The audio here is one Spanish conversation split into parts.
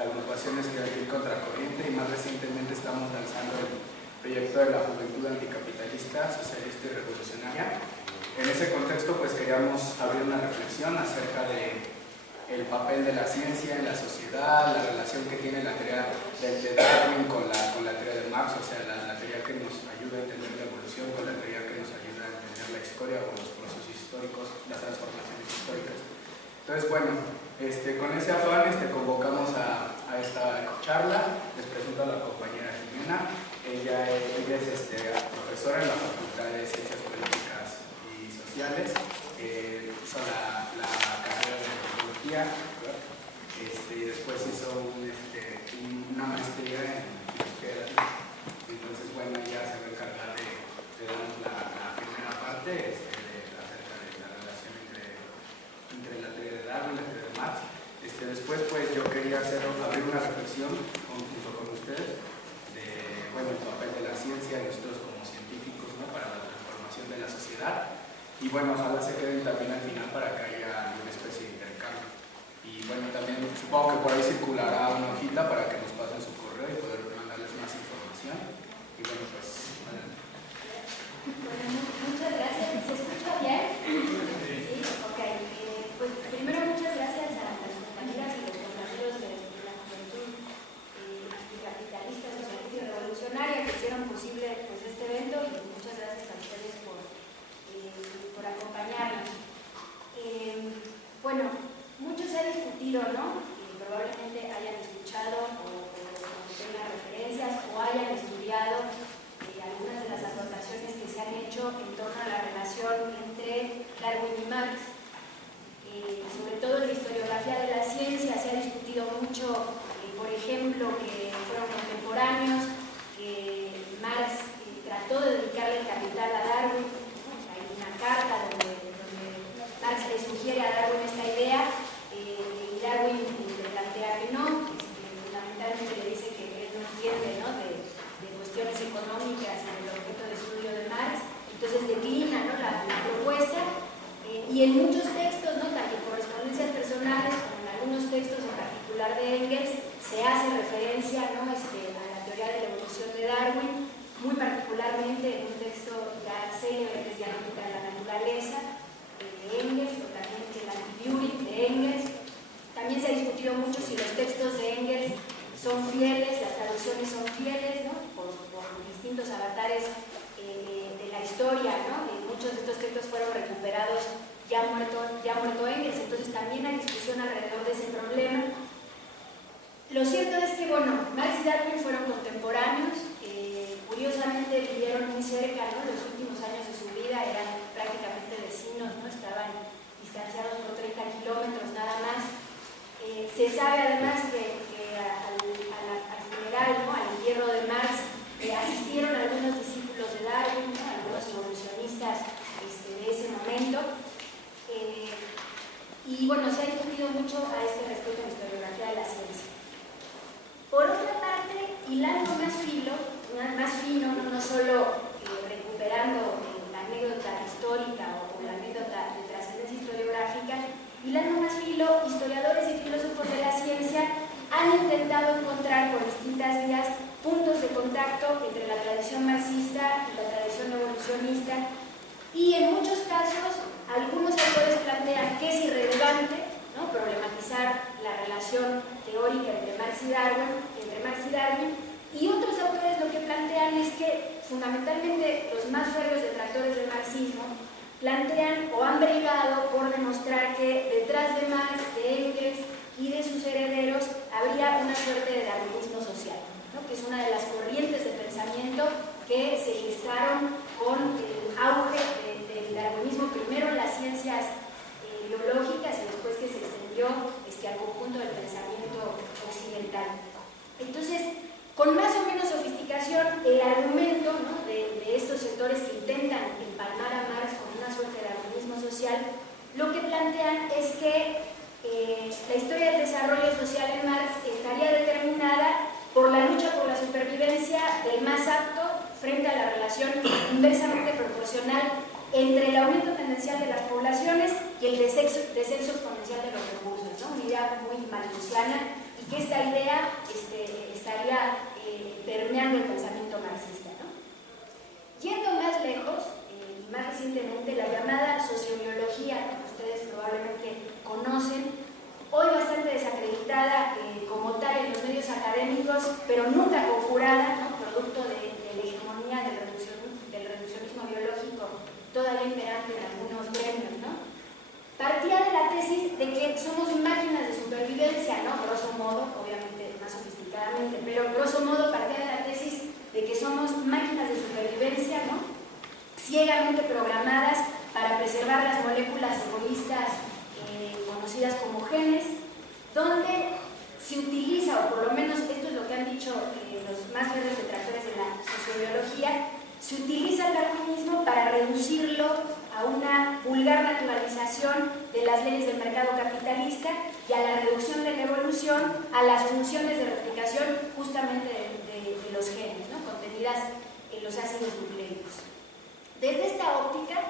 la agrupación estudiantil Contracorriente, y más recientemente estamos lanzando el proyecto de la Juventud Anticapitalista, Socialista y Revolucionaria. En ese contexto pues queríamos abrir una reflexión acerca de el papel de la ciencia en la sociedad, la relación que tiene la teoría de Darwin con la teoría de Marx, o sea, la teoría que nos ayuda a entender la evolución con la teoría que nos ayuda a entender la historia o los procesos históricos, las transformaciones históricas. Entonces, bueno, con ese afán convocamos a esta charla. Les presento a la compañera Jimena. Ella es profesora en la Facultad de Ciencias Políticas y Sociales. Hizo la carrera de antropología, y después hizo una maestría en filosofía. Entonces, bueno, ella se va a encargar de darnos la primera parte acerca de la relación entre la teoría de Darwin y la teoría de Marx. Después, pues yo quería abrir una reflexión junto con ustedes de, bueno, el papel de la ciencia y nosotros como científicos, ¿no?, para la transformación de la sociedad. Y bueno, ojalá se queden también al final para que haya una especie de intercambio. Y bueno, también supongo que por ahí circulará una hojita para que nos pasen su correo y poder mandarles más información. Y bueno, pues adelante. Bueno, muchas gracias. ¿Se escucha bien? Sí, ok. Pues primero muchas gracias a las compañeras y los compañeros de la Juventud Anticapitalista, Socialista y Revolucionaria que hicieron posible pues, este evento, y muchas gracias a ustedes por acompañarnos. Bueno, mucho se ha discutido, ¿no? Probablemente hayan escuchado o tengan referencias o hayan estudiado algunas de las aportaciones que se han hecho en torno a la relación entre Darwin y Marx. Sobre todo en la historiografía de la ciencia se ha discutido mucho, por ejemplo, que fueron contemporáneos, que Marx trató de dedicarle el capital a Darwin. Hay una carta donde Marx le sugiere a Darwin esta idea, y Darwin le plantea que no, fundamentalmente le dice que él no entiende, ¿no?, de cuestiones económicas y del objeto de estudio de Marx. Entonces declina, ¿no?, la propuesta, y en muchos textos, ¿no?, tanto en correspondencias personales como en algunos textos, en particular de Engels, se hace referencia, ¿no?, a la teoría de la evolución de Darwin, muy particularmente en un texto ya célebre que es Dialéctica de la Naturaleza de Engels, o también el Anti-Beauty de Engels. También se ha discutido mucho si los textos de Engels son fieles, las traducciones son fieles, ¿no?, por distintos avatares de la historia, ¿no? Muchos de estos textos fueron recuperados ya muerto Engels, entonces también hay discusión alrededor de ese problema. Lo cierto es que, bueno, Marx y Darwin fueron contemporáneos, curiosamente vivieron muy cerca, ¿no?, los últimos años de su vida eran prácticamente vecinos, ¿no?, estaban distanciados por 30 kilómetros nada más. Se sabe además que al funeral, ¿no?, al entierro de Marx, asistieron algunos discípulos de Darwin, ¿no?, algunos evolucionistas de ese momento. Y bueno, se ha discutido mucho a este respecto en la historiografía de la ciencia. Por otra parte, hilando más fino, no solo recuperando la anécdota histórica o la anécdota de trascendencia historiográfica, hilando más fino, historiadores y filósofos de la ciencia han intentado encontrar por distintas vías puntos de contacto entre la tradición marxista y la tradición evolucionista, y en muchos casos algunos autores plantean que es irrelevante, ¿no?, problematizar la relación teórica entre Marx y Darwin, y otros autores lo que plantean es que fundamentalmente los más férreos detractores del marxismo plantean o han bregado por demostrar que detrás de Marx, de Engels y de sus herederos habría una suerte de darwinismo social, ¿no?, que es una de las corrientes de pensamiento que se gestaron con el auge del darwinismo, primero en las ciencias biológicas y después que se extendió al conjunto del pensamiento occidental. Entonces, con más o menos sofisticación, el argumento, ¿no?, de estos sectores que intentan empalmar a Marx con una suerte de darwinismo social, lo que plantean es que la historia del desarrollo social en Marx estaría determinada por la lucha por la supervivencia del más apto frente a la relación inversamente proporcional entre el aumento tendencial de las poblaciones y el descenso exponencial de los recursos, ¿no? Una idea muy malthusiana y que esta idea estaría permeando el pensamiento marxista, ¿no? Yendo más lejos, y más recientemente, la llamada sociobiología, que ustedes probablemente conocen, hoy bastante desacreditada como tal en los medios académicos, pero nunca conjurada, ¿no? Producto de la hegemonía del reduccionismo biológico todavía imperante en algunos gremios, ¿no? Partía de la tesis de que somos máquinas de supervivencia, ¿no? Grosso modo, obviamente más sofisticadamente, pero grosso modo partía de la tesis de que somos máquinas de supervivencia, ¿no? Ciegamente programadas para preservar las moléculas egoístas conocidas como genes, donde se utiliza, o por lo menos esto es lo que han dicho los más grandes detractores de la sociobiología, se utiliza el darwinismo para reducirlo a una vulgar naturalización de las leyes del mercado capitalista y a la reducción de la evolución a las funciones de replicación justamente de los genes, ¿no? Contenidas en los ácidos nucleicos. Desde esta óptica,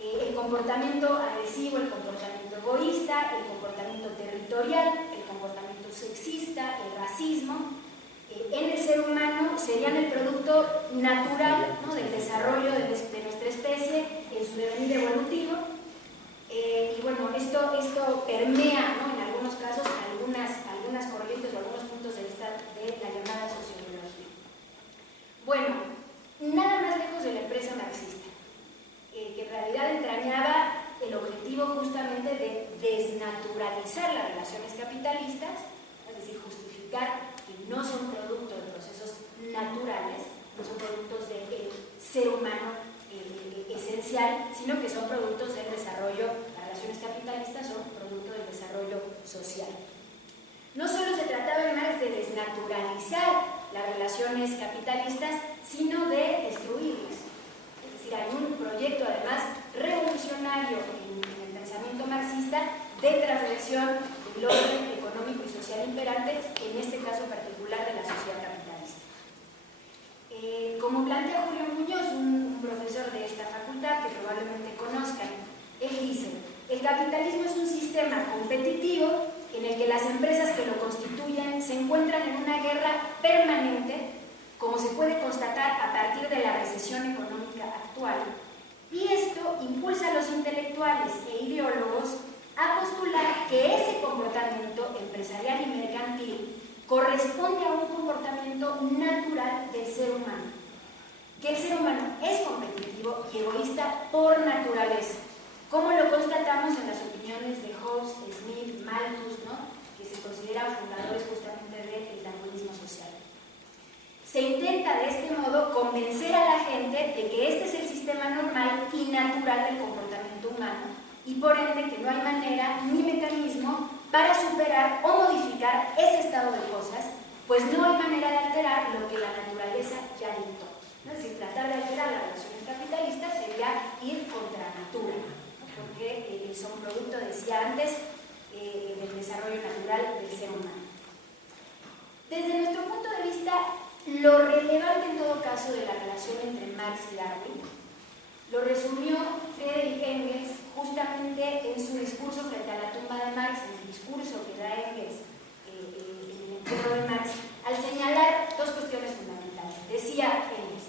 el comportamiento agresivo, el comportamiento egoísta, el comportamiento territorial, el comportamiento sexista, el racismo, en el ser humano serían el producto natural, ¿no? Del desarrollo de nuestra especie en su devenir evolutivo. Y bueno, esto permea, ¿no? En algunos casos algunas corrientes o algunos puntos de vista de la llamada sociobiología. Bueno, nada más lejos de la empresa marxista, que en realidad entrañaba el objetivo justamente de desnaturalizar las relaciones capitalistas, es decir, justificar que no son producto de procesos naturales, no son productos del ser humano esencial, sino que son productos del desarrollo. Las relaciones capitalistas son producto del desarrollo social. No solo se trataba además de desnaturalizar las relaciones capitalistas, sino de destruirlas. Es decir, hay un proyecto además revolucionario en el pensamiento marxista de transgresión del orden económico y social imperante, en este caso particular de la sociedad capitalista. Como plantea Julio Muñoz, un profesor de esta facultad que probablemente conozcan, él dice: el capitalismo es un sistema competitivo en el que las empresas que lo constituyen se encuentran en una guerra permanente, como se puede constatar a partir de la recesión económica actual, y esto impulsa a los intelectuales e ideólogos a postular que ese comportamiento empresarial y mercantil corresponde a un comportamiento natural del ser humano, que el ser humano es competitivo y egoísta por naturaleza, como lo constatamos en las opiniones de Hobbes, Smith, Malthus, ¿no? Que se consideran fundadores justamente del darwinismo social. Se intenta de este modo convencer a la gente de que este es el sistema normal y natural del comportamiento humano y por ende que no hay manera ni mecanismo para superar o modificar ese estado de cosas, pues no hay manera de alterar lo que la naturaleza ya dictó. Es decir, tratar de alterar las relaciones capitalistas sería ir contra natura, ¿no? Porque son producto, decía antes, del desarrollo natural del ser humano. Desde nuestro punto de vista, lo relevante en todo caso de la relación entre Marx y Darwin lo resumió Friedrich Engels justamente en su discurso frente a la tumba de Marx, en el discurso que da Engels en el entierro de Marx, al señalar dos cuestiones fundamentales. Decía Engels: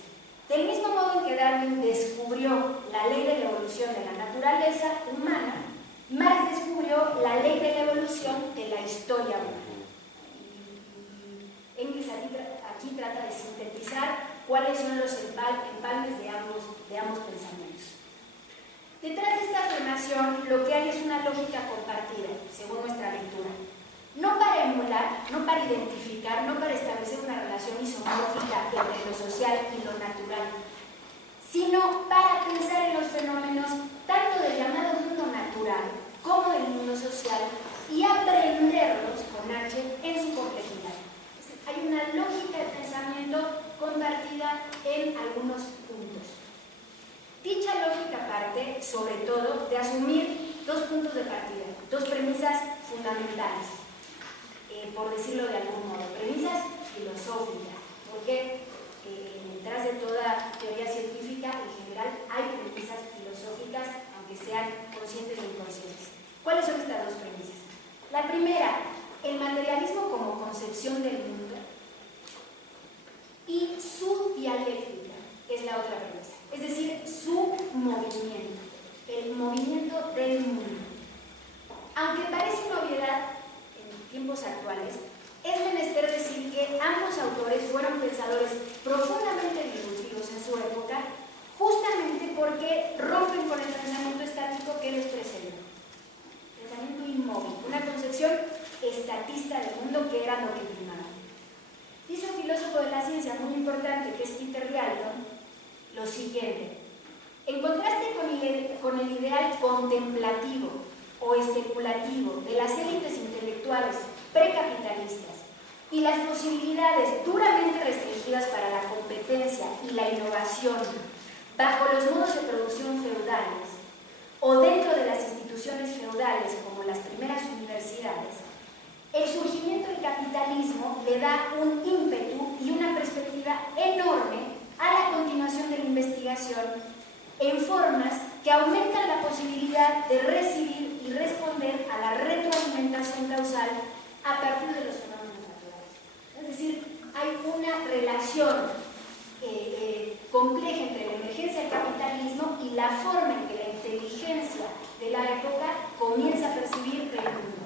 del mismo modo en que Darwin descubrió la ley de la evolución de la naturaleza humana, Marx descubrió la ley de la evolución de la historia humana. Y Engels aquí trata de sintetizar cuáles son los empalmes de ambos pensamientos. Detrás de esta afirmación lo que hay es una lógica compartida, según nuestra lectura. No para emular, no para identificar, no para establecer una relación isomórfica entre lo social y lo natural, sino para pensar en los fenómenos tanto del llamado mundo natural como del mundo social y aprenderlos con H en su complejidad. Hay una lógica de pensamiento compartida en algunos puntos. Dicha lógica parte, sobre todo, de asumir dos puntos de partida, dos premisas fundamentales, por decirlo de algún modo, premisas filosóficas, porque detrás de toda teoría científica, en general, hay premisas filosóficas, aunque sean conscientes o inconscientes. ¿Cuáles son estas dos premisas? La primera, el materialismo como concepción del mundo, y su dialéctica es la otra premisa, es decir, su movimiento, el movimiento del mundo. Aunque parece una obviedad en tiempos actuales, es menester decir que ambos autores fueron pensadores profundamente disruptivos en su época, justamente porque rompen con el pensamiento estático que les precedió. Pensamiento inmóvil, una concepción estatista del mundo que era lo que primaba. Dice un filósofo de la ciencia muy importante, que es Peter Galton, lo siguiente: en contraste con el ideal contemplativo o especulativo de las élites intelectuales precapitalistas y las posibilidades duramente restringidas para la competencia y la innovación bajo los modos de producción feudales o dentro de las instituciones feudales como las primeras universidades, el surgimiento del capitalismo le da un ímpetu y una perspectiva enorme a la continuación de la investigación en formas que aumentan la posibilidad de recibir y responder a la retroalimentación causal a partir de los fenómenos naturales. Es decir, hay una relación compleja entre la emergencia del capitalismo y la forma en que la inteligencia de la época comienza a percibir el mundo.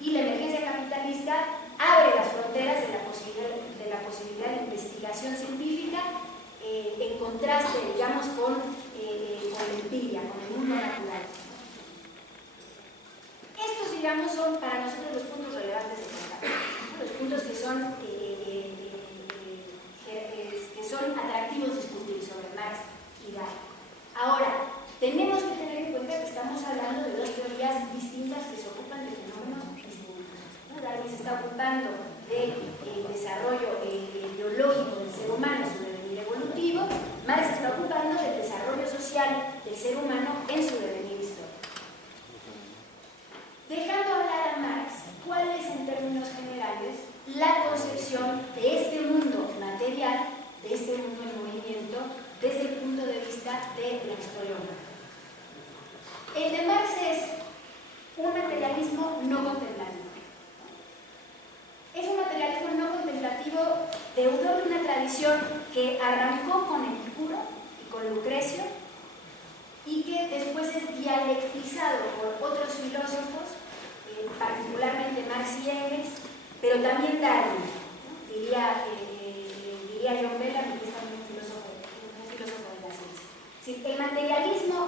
Y la emergencia capitalista abre las fronteras de la posibilidad de investigación científica en contraste, digamos, con la empiria, con el mundo natural. Estos, digamos, son para nosotros los puntos relevantes de tratar, los puntos que son atractivos discutir sobre Marx y Darwin. Ahora, tenemos que tener en cuenta que estamos hablando de dos teorías distintas que se ocupan de fenómenos distintos. Darwin se está ocupando del desarrollo biológico del ser humano, su devenir evolutivo. Marx se está ocupando del desarrollo social del ser humano en su devenir histórico. Dejando hablar a Marx, ¿cuál es en términos generales la concepción de este mundo material, de este mundo en movimiento, desde el punto de vista de la historia humana? El de Marx es un materialismo no contemplativo. Es un materialismo no contemplativo deudor de una tradición que arrancó con Epicuro y con Lucrecio y que después es dialectizado por otros filósofos, particularmente Marx y Engels, pero también Darwin, ¿no? diría John Bellamy, que es también un filósofo de la ciencia. Sí, el materialismo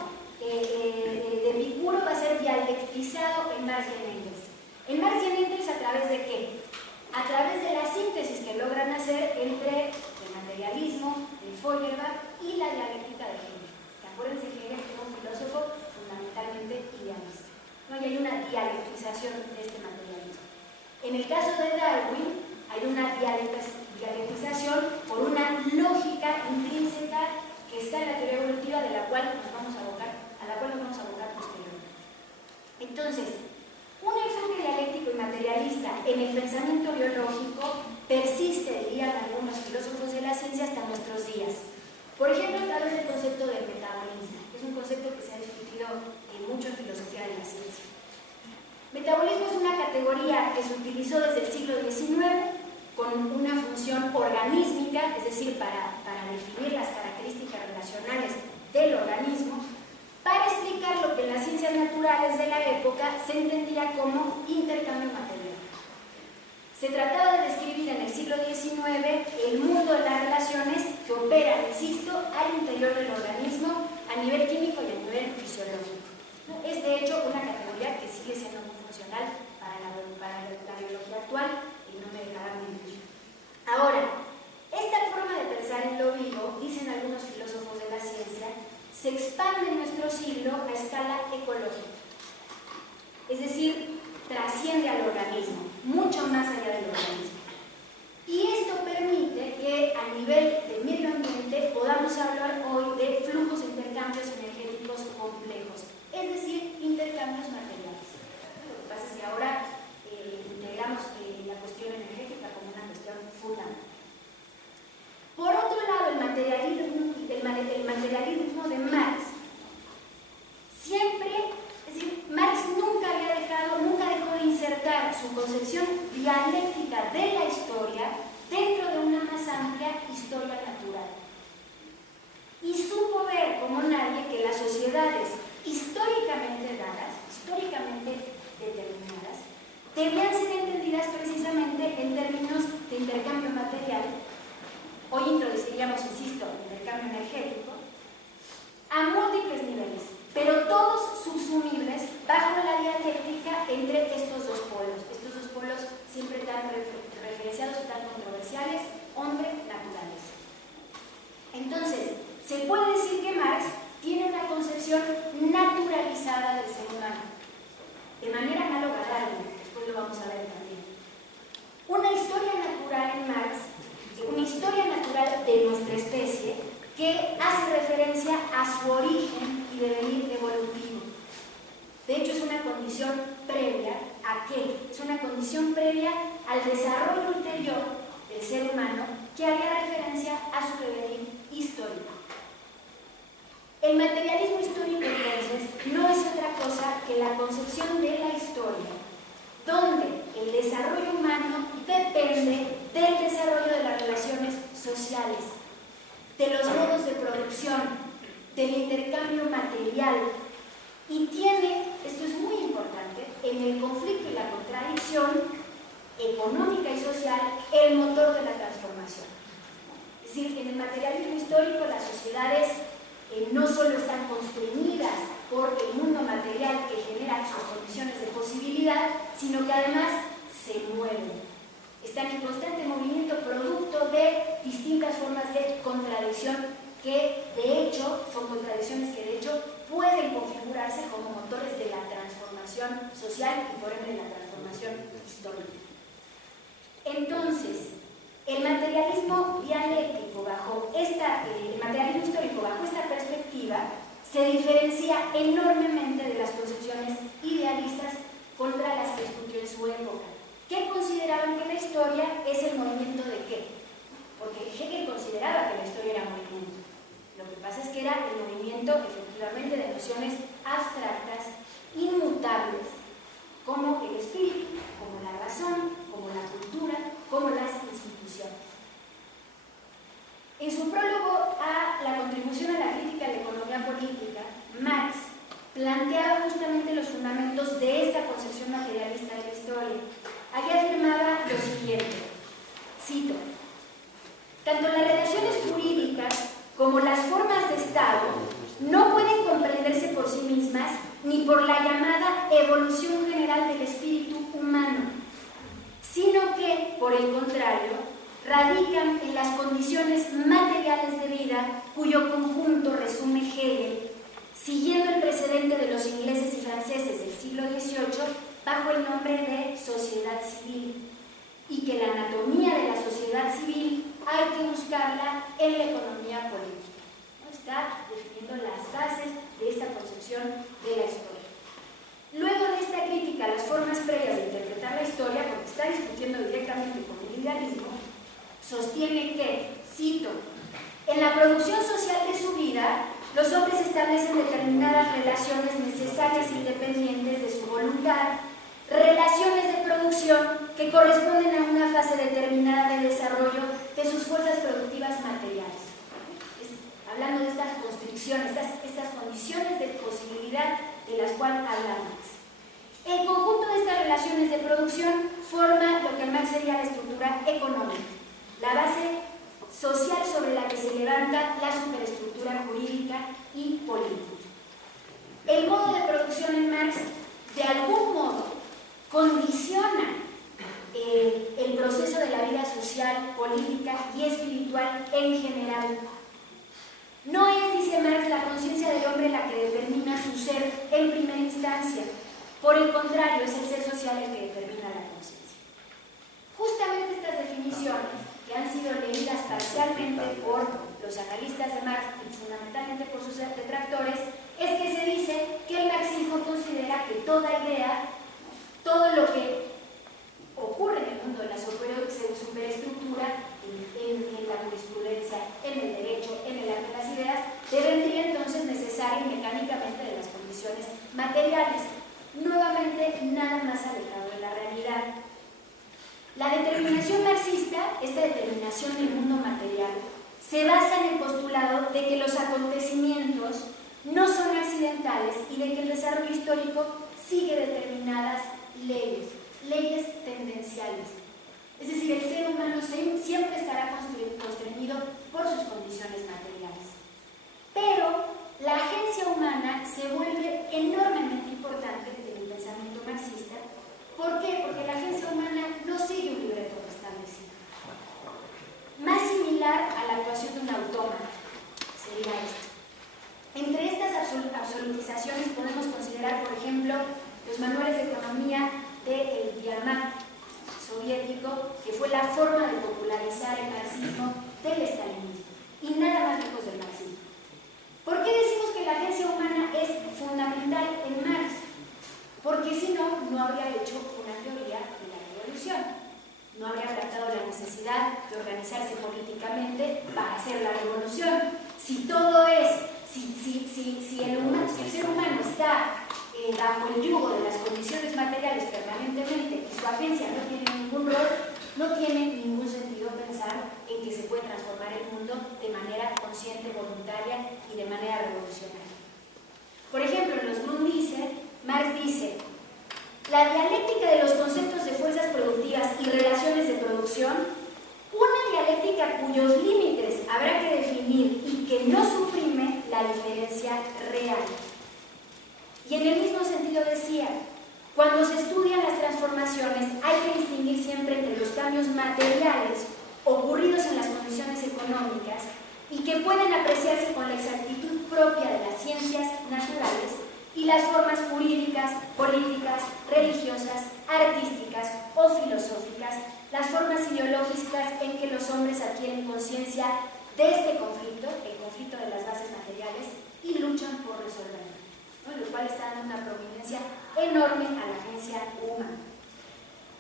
de Epicuro va a ser dialectizado en Marx y en Engels. En Marx y en Engels, ¿a través de qué? A través de la síntesis que logran hacer entre el materialismo, el Feuerbach y la dialéctica de Hegel. Acuérdense que Hegel fue un filósofo fundamentalmente idealista, ¿no? Y hay una dialectización de este materialismo. En el caso de Darwin, hay una dialectización por una lógica intrínseca que está en la teoría evolutiva a la cual nos vamos a abocar posteriormente. Entonces, un enfoque dialéctico y materialista en el pensamiento biológico persiste, dirían algunos filósofos de la ciencia, hasta nuestros días. Por ejemplo, a través del concepto del metabolismo, que es un concepto que se ha discutido mucho en filosofía de la ciencia. Metabolismo es una categoría que se utilizó desde el siglo XIX con una función organísmica, es decir, para definir las características relacionales del organismo, para explicar lo que en las ciencias naturales de la época se entendía como intercambio material. Se trataba de describir en el siglo XIX el mundo de las relaciones que operan, insisto, al interior del organismo a nivel químico y a nivel fisiológico. Es de hecho una categoría que sigue siendo muy funcional para la biología actual y no me dejarán mentir. Ahora, esta forma de pensar en lo vivo, dicen algunos filósofos de la ciencia, se expande en nuestro siglo a escala ecológica, es decir, trasciende al organismo, mucho más allá del organismo. Y esto permite que a nivel de medio ambiente podamos hablar hoy de flujos de intercambios energéticos complejos, es decir, intercambios materiales. Lo que pasa es que ahora integramos la cuestión energética como una cuestión fundamental. Por otro lado, el materialismo de Marx siempre, es decir, Marx nunca dejó de insertar su concepción dialéctica lógica de la historia dentro de una más amplia historia natural. Y supo ver como nadie que las sociedades históricamente dadas, históricamente determinadas, debían ser entendidas precisamente en términos de intercambio material. Hoy introduciríamos, insisto, intercambio energético, a múltiples niveles, pero todos subsumibles bajo la dialéctica entre estos dos polos siempre tan referenciados y tan controversiales, hombre-naturaleza. Entonces, se puede decir que Marx tiene una concepción naturalizada del ser humano, de manera análoga a Darwin, después lo vamos a ver también. Una historia natural en Marx, una historia natural de nuestra especie, que hace referencia a su origen y devenir evolutivo. De hecho, es una condición previa ¿a qué? Es una condición previa al desarrollo ulterior del ser humano que haría referencia a su devenir histórico. El materialismo histórico, entonces, no es otra cosa que la concepción de la historia, donde el desarrollo humano depende del desarrollo de las relaciones sociales, de los modos de producción, del intercambio material, y tiene, esto es muy importante, en el conflicto y la contradicción económica y social, el motor de la transformación. Es decir, en el materialismo histórico las sociedades no solo están constreñidas por el mundo material que genera sus condiciones de posibilidad, sino que además se mueven. Están en constante movimiento producto de distintas formas de contradicción que de hecho son contradicciones que de hecho pueden configurarse como motores de la transformación social y por ende de la transformación histórica. Entonces, el materialismo dialéctico el materialismo histórico bajo esta perspectiva se diferencia enormemente de las concepciones idealistas contra las que discutió en su época, que consideraban que la historia es el movimiento de qué. Porque Hegel consideraba que la historia era movimiento. Lo que pasa es que era el movimiento efectivamente de nociones abstractas, inmutables, como el espíritu, como la razón, como la cultura, como las instituciones. En su prólogo a la contribución a la crítica de la economía política, Marx planteaba justamente los fundamentos de esta concepción materialista de la historia. Allí afirmaba lo siguiente, cito: tanto las relaciones jurídicas como las formas de Estado no pueden comprenderse por sí mismas ni por la llamada evolución general del espíritu humano, sino que, por el contrario, radican en las condiciones materiales de vida cuyo conjunto resume Hegel, siguiendo el precedente de los ingleses y franceses del siglo XVIII bajo el nombre de sociedad civil, y que la anatomía de la sociedad civil hay que buscarla en la economía política. ¿No? Está definiendo las bases de esta concepción de la historia. Luego de esta crítica a las formas previas de interpretar la historia, porque está discutiendo directamente con el idealismo, sostiene que, cito, en la producción social de su vida, los hombres establecen determinadas relaciones necesarias e independientes de su voluntad, relaciones de producción que corresponden a una fase determinada de desarrollo de sus fuerzas productivas materiales. Hablando de estas constricciones, estas condiciones de posibilidad de las cuales habla Marx. El conjunto de estas relaciones de producción forma lo que Marx sería la estructura económica, la base social sobre la que se levanta la superestructura jurídica y política. El modo de producción en Marx, de algún modo, condiciona el proceso de la vida social, política y espiritual en general. No es, dice Marx, la conciencia del hombre la que determina su ser en primera instancia. Por el contrario, es el ser social el que determina la conciencia. Justamente estas definiciones, que han sido leídas parcialmente por los analistas de Marx y fundamentalmente por sus detractores, es que se dice que el marxismo considera que toda idea, todo lo que ocurre en el mundo de la superestructura, en la jurisprudencia, en el derecho, en el arte de las ideas, dependría entonces necesaria y mecánicamente de las condiciones materiales. Nuevamente, nada más alejado de la realidad. La determinación marxista, esta determinación del mundo material, se basa en el postulado de que los acontecimientos no son accidentales y de que el desarrollo histórico sigue determinadas leyes, leyes tendenciales. Es decir, el ser humano siempre estará constreñido por sus condiciones materiales. Pero la agencia humana se vuelve enormemente importante en el pensamiento marxista. ¿Por qué? Porque la agencia humana no sigue un libreto establecido. Más similar a la actuación de un autómata sería esto. Entre estas absolutizaciones podemos considerar, por ejemplo, los manuales de economía del Diamant soviético, que fue la forma de popularizar el marxismo del estalinismo, y nada más lejos del marxismo. ¿Por qué decimos que la agencia humana es fundamental en Marx? Porque si no, no habría hecho una teoría de la revolución. No habría tratado la necesidad de organizarse políticamente para hacer la revolución. Si todo es, si el ser humano está bajo el yugo de las condiciones materiales permanentemente y su agencia no tiene ningún rol, no tiene ningún sentido pensar en que se puede transformar el mundo de manera consciente, voluntaria y de manera revolucionaria. Por ejemplo, en los Grundrisse, Marx dice: la dialéctica de los conceptos de fuerzas productivas y relaciones de producción, una dialéctica cuyos límites habrá que definir y que no suprime la diferencia real. Y en el mismo sentido decía: cuando se estudian las transformaciones hay que distinguir siempre entre los cambios materiales ocurridos en las condiciones económicas y que pueden apreciarse con la exactitud propia de las ciencias naturales y las formas jurídicas, políticas, religiosas, artísticas o filosóficas, las formas ideológicas en que los hombres adquieren conciencia de este conflicto, el conflicto de las bases materiales, y luchan por resolverlo, ¿no? Lo cual está dando una prominencia enorme a la agencia humana.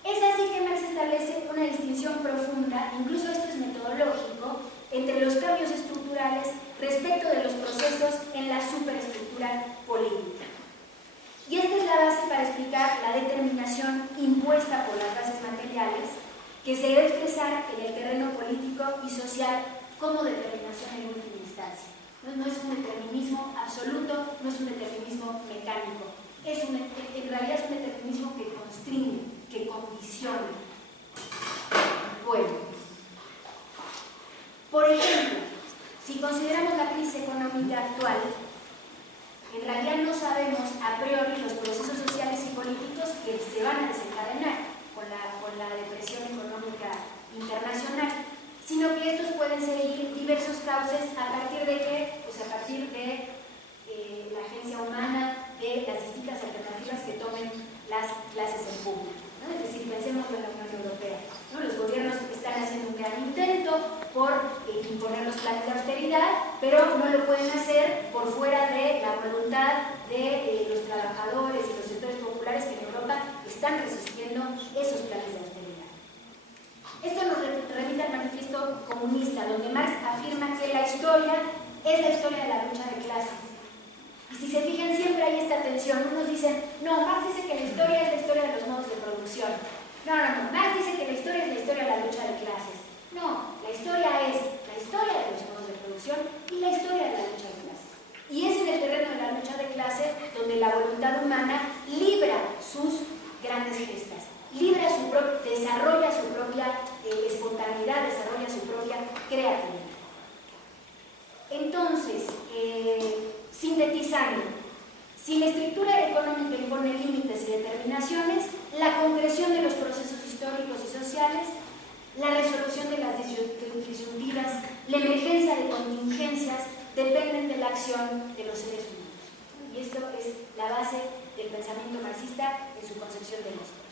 Es así que Marx establece una distinción profunda, incluso esto es metodológico, entre los cambios estructurales respecto de los procesos en la superestructura política. Y esta es la base para explicar la determinación impuesta por las bases materiales que se debe expresar en el terreno político y social como determinación en última instancia. No es un determinismo absoluto, no es un determinismo mecánico, en realidad es un determinismo que constriñe, que condiciona. Bueno, por ejemplo, si consideramos la crisis económica actual, en realidad no sabemos a priori los procesos sociales y políticos que se van a desencadenar con la depresión económica internacional, sino que estos pueden seguir diversos cauces a partir de qué? Pues a partir de la agencia humana, de las distintas alternativas que tomen las clases en público, ¿no? Es decir, pensemos en la Unión Europea, ¿no? Los gobiernos están haciendo un gran intento por imponer los planes de austeridad, pero no lo pueden hacer por fuera de la voluntad de los trabajadores y los sectores populares que en Europa están resistiendo esos planes de austeridad. Esto nos remite al manifiesto comunista, donde Marx afirma que la historia es la historia de la lucha de clases. Y si se fijan, siempre hay esta tensión. Unos dicen, no, Marx dice que la historia es la historia de los modos de producción. No, Marx dice que la historia es la historia de la lucha de clases. No, la historia es la historia de los modos de producción y la historia de la lucha de clases. Y es en el terreno de la lucha de clases donde la voluntad humana libra sus grandes gestas, desarrolla su propia espontaneidad, desarrolla su propia creatividad. Entonces, sintetizando, si la estructura económica impone límites y determinaciones, la concreción de los procesos históricos y sociales, la resolución de las disyuntivas, la emergencia de contingencias dependen de la acción de los seres humanos. Y esto es la base del pensamiento marxista en su concepción de la historia.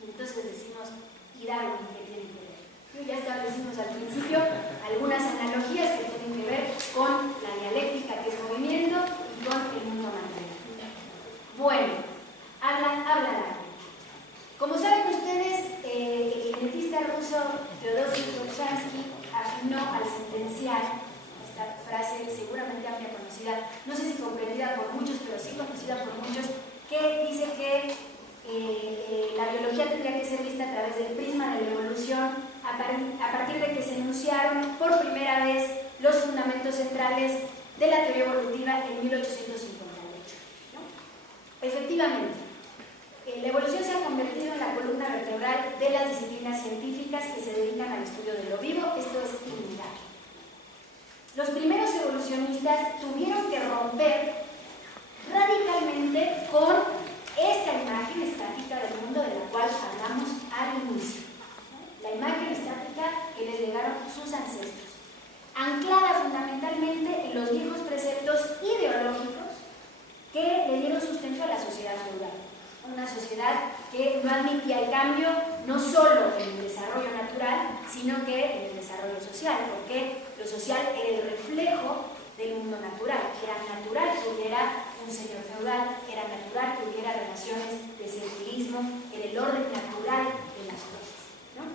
Entonces decimos, ¿y Darwin qué tiene que ver? Ya establecimos al principio algunas analogías que tienen que ver con la dialéctica, que es movimiento, y con el mundo material. Bueno, habla Darwin. Como saben ustedes, el genetista ruso Teodosio Bolshansky afinó al sentenciar esta frase seguramente amplia conocida, no sé si comprendida por muchos, pero sí conocida por muchos, que dice que la biología tendría que ser vista a través del prisma a partir de que se enunciaron por primera vez los fundamentos centrales de la teoría evolutiva en 1858, ¿no? Efectivamente, la evolución se ha convertido en la columna vertebral de las disciplinas científicas que se dedican al estudio de lo vivo. Esto es innegable. Los primeros evolucionistas tuvieron que romper radicalmente con esta imagen estática del mundo de la cual hablamos al inicio. La imagen estática que les legaron sus ancestros, anclada fundamentalmente en los viejos preceptos ideológicos que le dieron sustento a la sociedad feudal. Una sociedad que no admitía el cambio no solo en el desarrollo natural, sino que en el desarrollo social, porque lo social era el reflejo del mundo natural. Era natural que hubiera un señor feudal, era natural que hubiera relaciones de servilismo, era el orden natural de las cosas, ¿no?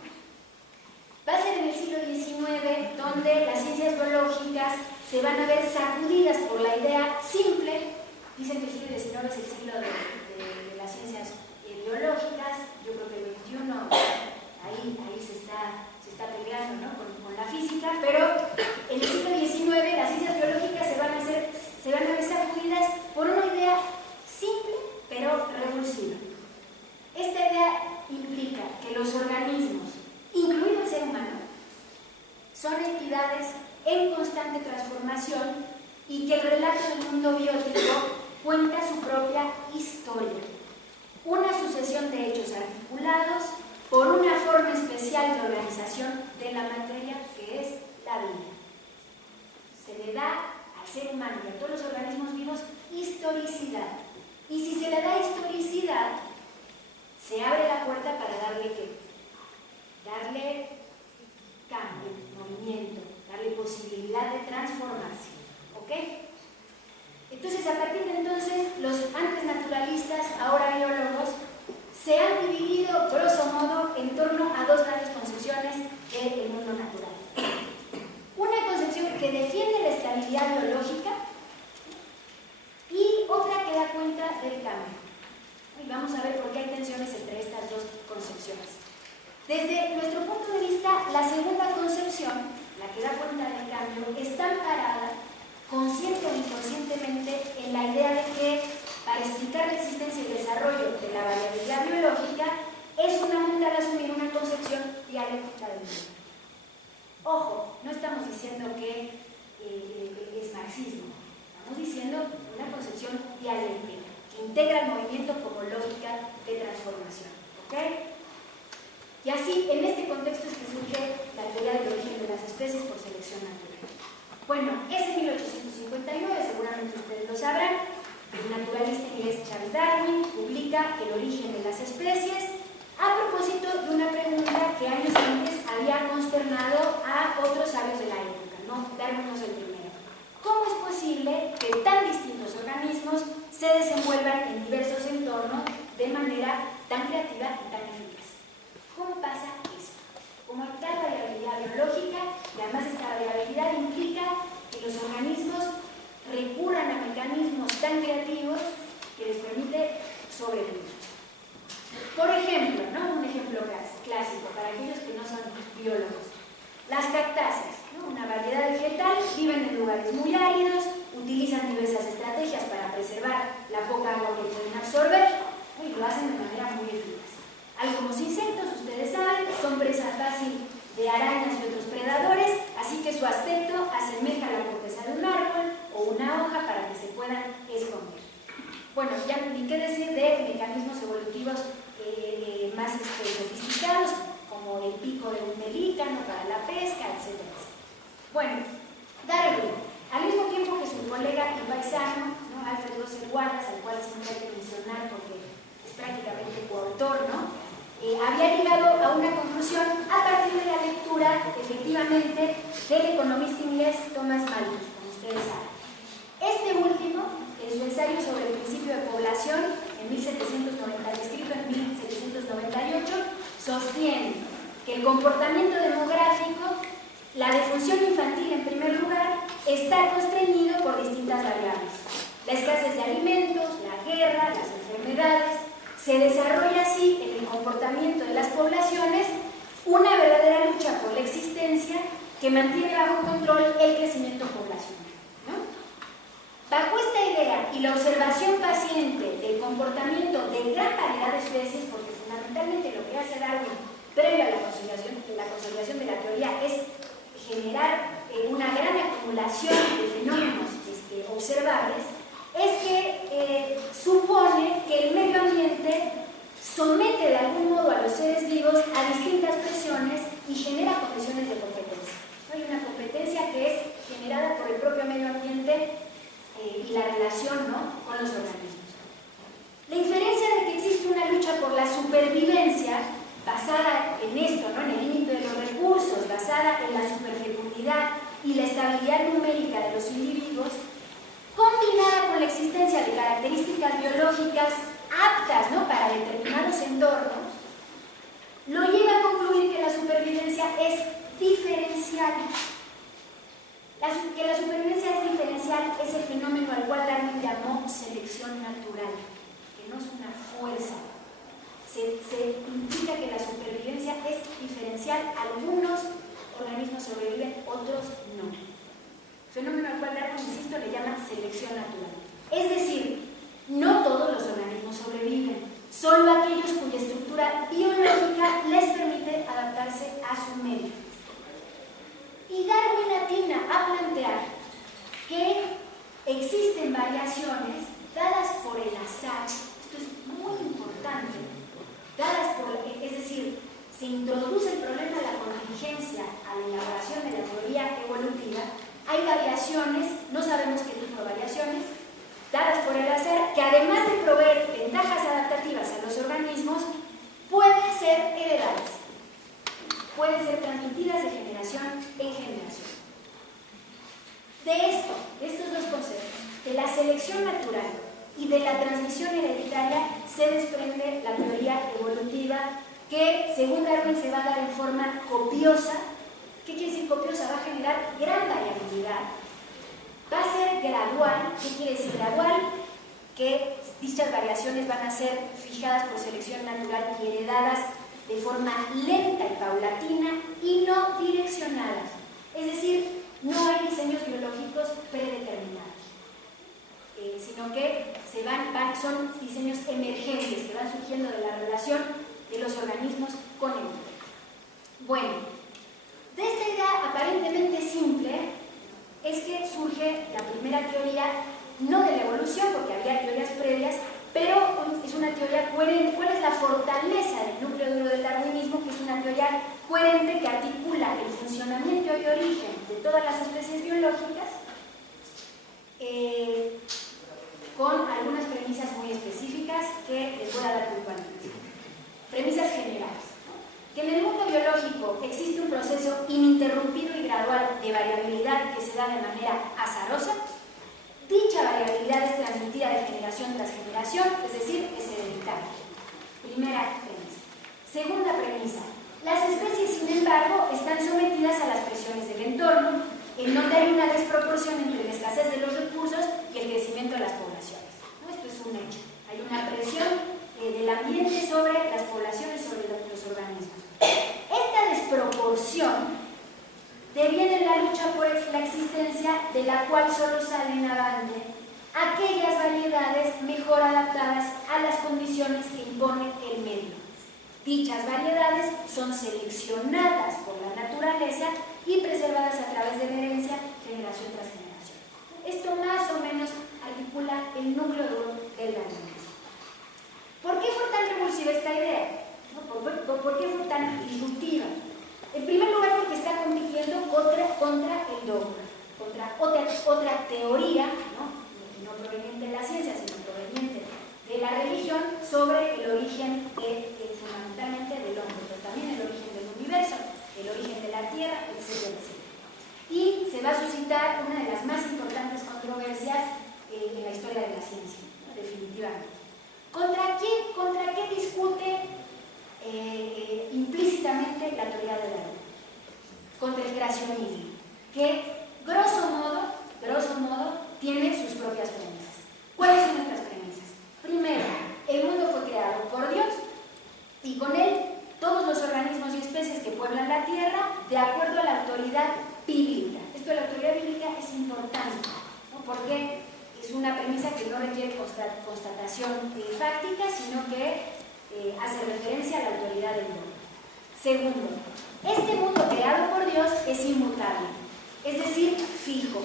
Va a ser en el siglo XIX donde las ciencias biológicas se van a ver sacudidas por la idea simple. Dicen que el siglo XIX es el siglo de las ciencias biológicas. Yo creo que el XXI ahí se está peleando, ¿no? con la física, pero en el siglo XIX las ciencias biológicas se van a ver sacudidas por una idea simple pero revulsiva. Esta idea implica que los organismos, incluido el ser humano, son entidades en constante transformación y que el relato del mundo biótico cuenta su propia historia, una sucesión de hechos articulados por una forma especial de organización de la materia que es la vida. Se le da al ser humano y a todos los organismos vivos historicidad, y si se le da historicidad, se abre la puerta para darle ¿qué? Darle cambio, movimiento, darle posibilidad de transformarse, ¿ok? Entonces, a partir de entonces, los antes naturalistas, ahora biólogos, se han dividido, grosso modo, en torno a dos grandes concepciones del mundo natural. Una concepción que defiende la estabilidad biológica y otra que da cuenta del cambio. Y vamos a ver por qué hay tensiones entre estas dos concepciones. Desde nuestro punto de vista, la segunda concepción, la que da cuenta del cambio, está amparada consciente o inconscientemente en la idea de que para explicar la existencia y el desarrollo de la variabilidad biológica es fundamental asumir una concepción dialéctica del mundo. Ojo, no estamos diciendo que es marxismo, estamos diciendo una concepción dialéctica que integra el movimiento como lógica de transformación, ¿ok? Y así, en este contexto es que surge la teoría del origen de las especies por selección natural. Bueno, es en 1859, seguramente ustedes lo sabrán, el naturalista inglés Charles Darwin publica El origen de las especies a propósito de una pregunta que años antes había consternado a otros sabios de la época, ¿no? Darwin no es el primero. ¿Cómo es posible que tan distintos organismos se desenvuelvan en diversos entornos de manera tan creativa y tan eficaz? ¿Cómo pasa eso? Como hay tal variabilidad biológica, y además esta variabilidad implica que los organismos recurran a mecanismos tan creativos que les permite sobrevivir. Por ejemplo, ¿no? Un ejemplo clásico para aquellos que no son biólogos. Las cactáceas, ¿no? Una variedad vegetal, viven en lugares muy áridos, utilizan diversas estrategias para preservar la poca agua que pueden absorber, ¿no? Y lo hacen de manera muy eficaz. Algunos insectos, ustedes saben, son presa fácil de arañas y otros predadores, así que su aspecto asemeja la corteza de un árbol o una hoja para que se puedan esconder. Bueno, ya ni qué decir de mecanismos evolutivos más sofisticados, como el pico de un pelícano para la pesca, etc. Bueno, Darwin, al mismo tiempo que su colega y paisano, ¿no? Alfred Russel Wallace, al cual siempre hay que mencionar porque es prácticamente coautor, ¿no? Había llegado a una conclusión a partir de la lectura, efectivamente, del economista inglés Thomas Malthus, como ustedes saben. Este último, en su ensayo sobre el principio de población, escrito en 1798, sostiene que el comportamiento demográfico, la defunción infantil en primer lugar, está constreñido por distintas variables. La escasez de alimentos, la guerra, las enfermedades. Se desarrolla así en el comportamiento de las poblaciones una verdadera lucha por la existencia que mantiene bajo control el crecimiento poblacional, ¿no? Bajo esta idea y la observación paciente del comportamiento de gran variedad de especies, porque fundamentalmente lo que hace Darwin previo a la consolidación de la teoría es generar una gran acumulación de fenómenos observables, es que supone que el medio ambiente somete de algún modo a los seres vivos a distintas presiones y genera condiciones de competencia. Hay una competencia que es generada por el propio medio ambiente y la relación, ¿no?, con los organismos. La inferencia de que existe una lucha por la supervivencia basada en esto, ¿no?, en el límite de los recursos, basada en la superfecundidad y la estabilidad numérica de los individuos, combinada con la existencia de características biológicas aptas, ¿no?, para determinados entornos, lo lleva a concluir que la supervivencia es diferencial. Que la supervivencia es diferencial es el fenómeno al cual Darwin llamó selección natural, que no es una fuerza. Se indica que la supervivencia es diferencial. Algunos organismos sobreviven, otros no. Fenómeno al cual Darwin, insisto, le llama selección natural. Es decir, no todos los organismos sobreviven, solo aquellos cuya estructura biológica les permite adaptarse a su medio. Y Darwin atina a plantear que existen variaciones dadas por el azar. Esto es muy importante. Es decir, se introduce el problema de la contingencia a la elaboración de la teoría evolutiva. Hay variaciones, no sabemos qué tipo de variaciones, dadas por el azar, que además de proveer ventajas adaptativas a los organismos, pueden ser heredadas, pueden ser transmitidas de generación en generación. De estos dos conceptos, de la selección natural y de la transmisión hereditaria, se desprende la teoría evolutiva que, según Darwin, se va a dar en forma copiosa. ¿Qué quiere decir copiosa? Va a generar gran variabilidad. Va a ser gradual. ¿Qué quiere decir gradual? Que dichas variaciones van a ser fijadas por selección natural y heredadas de forma lenta y paulatina y no direccionadas. Es decir, no hay diseños biológicos predeterminados, sino que son diseños emergentes que van surgiendo de la relación de los organismos con el medio. Bueno, de esta idea aparentemente simple es que surge la primera teoría, no de la evolución, porque había teorías previas, pero es una teoría coherente. ¿Cuál es la fortaleza del núcleo duro del darwinismo? Que es una teoría coherente que articula el funcionamiento y origen de todas las especies biológicas con algunas premisas muy específicas que les voy a dar puntualmente. Premisas generales. Que en el mundo biológico existe un proceso ininterrumpido y gradual de variabilidad que se da de manera azarosa. Dicha variabilidad es transmitida de generación tras generación, es decir, es hereditaria. Primera premisa. Segunda premisa. Las especies, sin embargo, están sometidas a las presiones del entorno, en donde hay una desproporción entre la escasez de los recursos y el crecimiento de las poblaciones. ¿No? Esto es un hecho. Hay una presión del ambiente sobre las poblaciones, sobre los organismos. Esta desproporción deviene en la lucha por la existencia de la cual solo salen avante aquellas variedades mejor adaptadas a las condiciones que impone el medio. Dichas variedades son seleccionadas por la naturaleza y preservadas a través de la herencia generación tras generación. Esto más o menos articula el núcleo duro del darwinismo. ¿Por qué fue tan revulsiva esta idea? ¿Por qué fue tan disruptiva? En primer lugar, porque está compitiendo contra el dogma, contra otra teoría, no proveniente de la ciencia, sino proveniente de la religión, sobre el origen fundamentalmente del hombre, pero también el origen del universo, el origen de la Tierra, etc. Y se va a suscitar una de las más importantes controversias en la historia de la ciencia, definitivamente. ¿Contra qué discute implícitamente la teoría de Darwin? Contra el creacionismo, que grosso modo tiene sus propias premisas. ¿Cuáles son nuestras premisas? Primero, el mundo fue creado por Dios y con él todos los organismos y especies que premisa que no requiere constatación fáctica, sino que hace referencia a la autoridad del mundo. Segundo, este mundo creado por Dios es inmutable, es decir, fijo.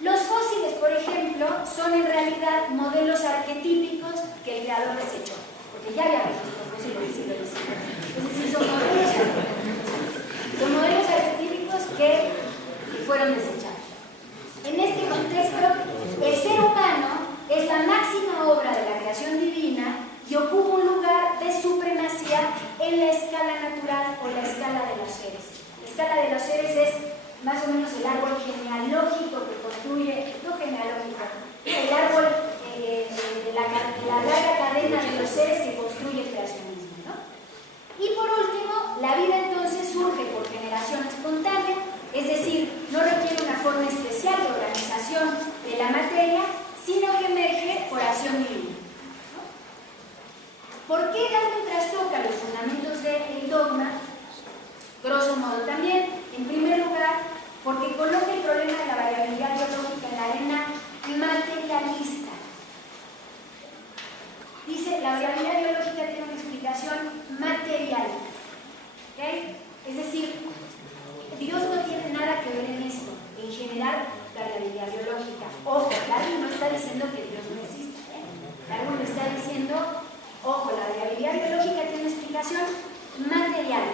Los fósiles, por ejemplo, son en realidad modelos arquetípicos que el creador desechó, porque ya había registros fósiles del siglo XIX. Es decir, son modelos arquetípicos que fueron desechados. En este contexto, el ser humano es la máxima obra de la creación divina y ocupa un lugar de supremacía en la escala natural o la escala de los seres. La escala de los seres es más o menos el árbol genealógico que construye, no genealógico, el árbol de la larga cadena de los seres que construye el creacionismo, ¿no? Y por último, la vida entonces surge por generación espontánea, es decir, no requiere una forma especial de organización de la materia, sino que emerge por acción divina. ¿Por qué Darwin trastoca los fundamentos del dogma? Grosso modo también, en primer lugar, porque coloca el problema de la variabilidad biológica en la arena materialista. Dice, la variabilidad biológica tiene una explicación material. ¿Okay? Es decir, Dios no tiene nada que ver en esto, en generar variabilidad biológica. Ojo, Darwin no está diciendo que Dios no existe. Darwin está diciendo, ojo, la variabilidad biológica tiene una explicación material.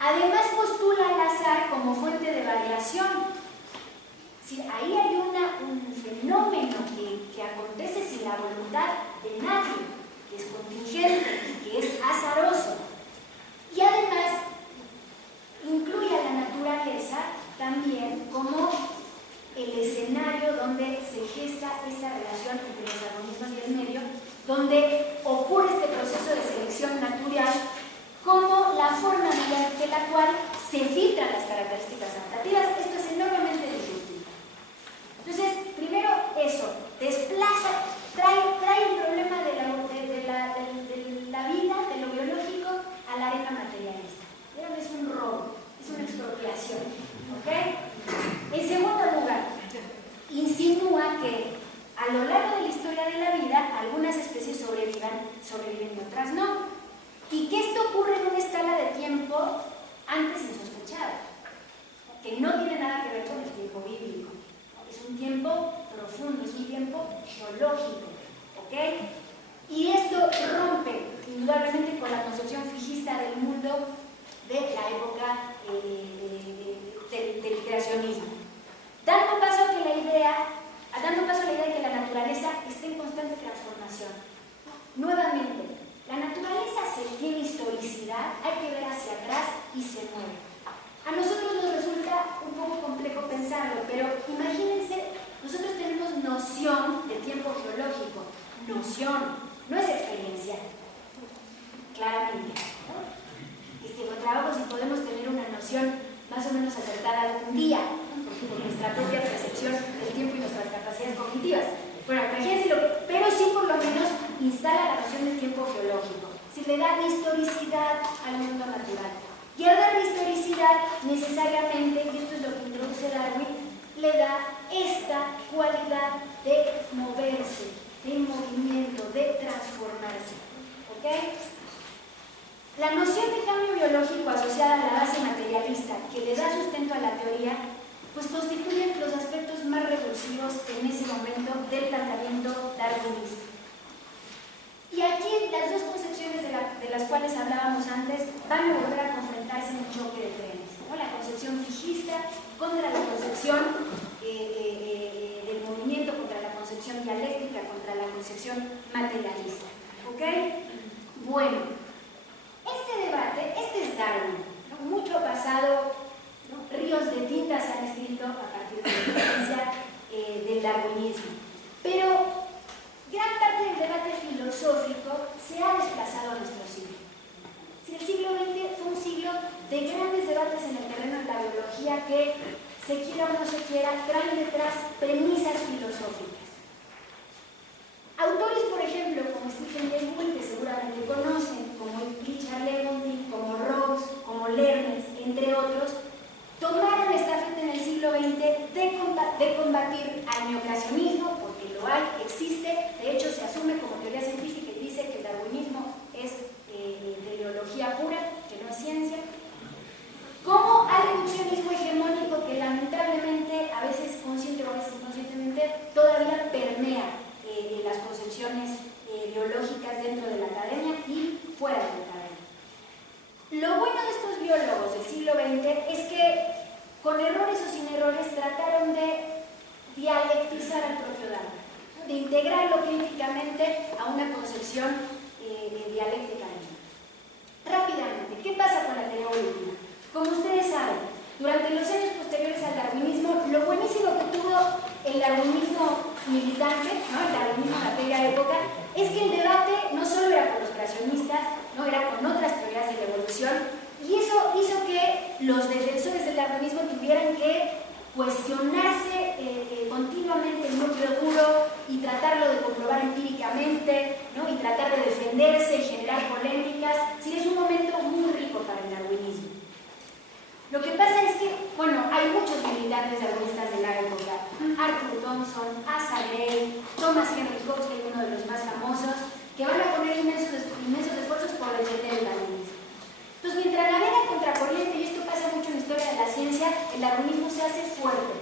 Además postula al azar como fuente de variación. Si ahí hay un fenómeno que acontece sin la voluntad de nadie, que es contingente y que es azaroso. Y además incluye a la naturaleza también como el escenario donde se gesta esta relación entre los organismos y el medio, donde ocurre este proceso de selección natural como la forma mediante la cual se filtran las características adaptativas. Esto es enormemente disruptivo. Entonces, primero eso, desplaza, trae el problema de la vida, de lo biológico, a la arena materialista. Es un robo, es una expropiación. ¿Okay? En segundo lugar, insinúa que a lo largo de la historia de la vida, algunas especies sobreviven y otras no. Y que esto ocurre en una escala de tiempo antes insospechada, que no tiene nada que ver con el tiempo bíblico. Es un tiempo profundo, es un tiempo geológico. ¿Okay? Y esto rompe indudablemente con la concepción fijista del mundo de la época del creacionismo. Dando paso a la idea de que la naturaleza está en constante transformación. Nuevamente, la naturaleza tiene historicidad, hay que ver hacia atrás y se mueve. A nosotros nos resulta un poco complejo pensarlo, pero imagínense, nosotros tenemos noción de tiempo geológico, no es experiencia, claramente, ¿no? Trabajo si podemos tener una noción más o menos acertada algún día, por nuestra propia percepción del tiempo y nuestras capacidades cognitivas. Bueno, imagínense, pero sí por lo menos instala la noción del tiempo geológico, si le da historicidad al mundo natural. Y al dar historicidad, necesariamente, y esto es lo que introduce Darwin, le da esta cualidad de moverse, de movimiento, de transformarse. ¿Ok? La noción de cambio biológico asociada a la base materialista que le da sustento a la teoría, pues constituyen los aspectos más revulsivos en ese momento del planteamiento darwinista. Y aquí las dos concepciones de las cuales hablábamos antes van a volver a confrontarse en un choque de trenes, ¿no? La concepción fijista contra la concepción del movimiento, contra la concepción dialéctica, contra la concepción materialista. ¿Ok? Bueno. Este debate, este es Darwin, ¿no? Mucho ha pasado, ¿no? Ríos de tinta se han escrito a partir de la experiencia del darwinismo, pero gran parte del debate filosófico se ha desplazado a nuestro siglo. Si el siglo XX fue un siglo de grandes debates en el terreno de la biología que, se quiera o no se quiera, traen detrás premisas filosóficas. Autores, por ejemplo, como Stephen Jay Gould, que seguramente conocen, como Richard Lewontin, como Rawls, como Lerner, entre otros, tomaron esta estafeta en el siglo XX de combatir al neocreacionismo, porque integrarlo críticamente a una concepción dialéctica misma. Rápidamente, ¿qué pasa con la teoría evolutiva? Como ustedes saben, durante los años posteriores al darwinismo, lo buenísimo que tuvo el darwinismo militante, ¿no? El darwinismo de aquella época, es que el debate no solo era con los creacionistas, no era con otras teorías de la evolución, y eso hizo que los defensores del darwinismo tuvieran que cuestionarse continuamente el núcleo duro y tratarlo de comprobar empíricamente, ¿no? Y tratar de defenderse y generar polémicas. Sí, es un momento muy rico para el darwinismo. Lo que pasa es que, bueno, hay muchos militantes darwinistas de la época: Arthur Thomson, Asa Gray, Thomas Henry Huxley, uno de los más famosos, que van a poner inmensos esfuerzos por defender el darwinismo. Entonces, mientras navega contracorriente, y esto pasa mucho en la historia de la ciencia, el darwinismo se hace fuerte,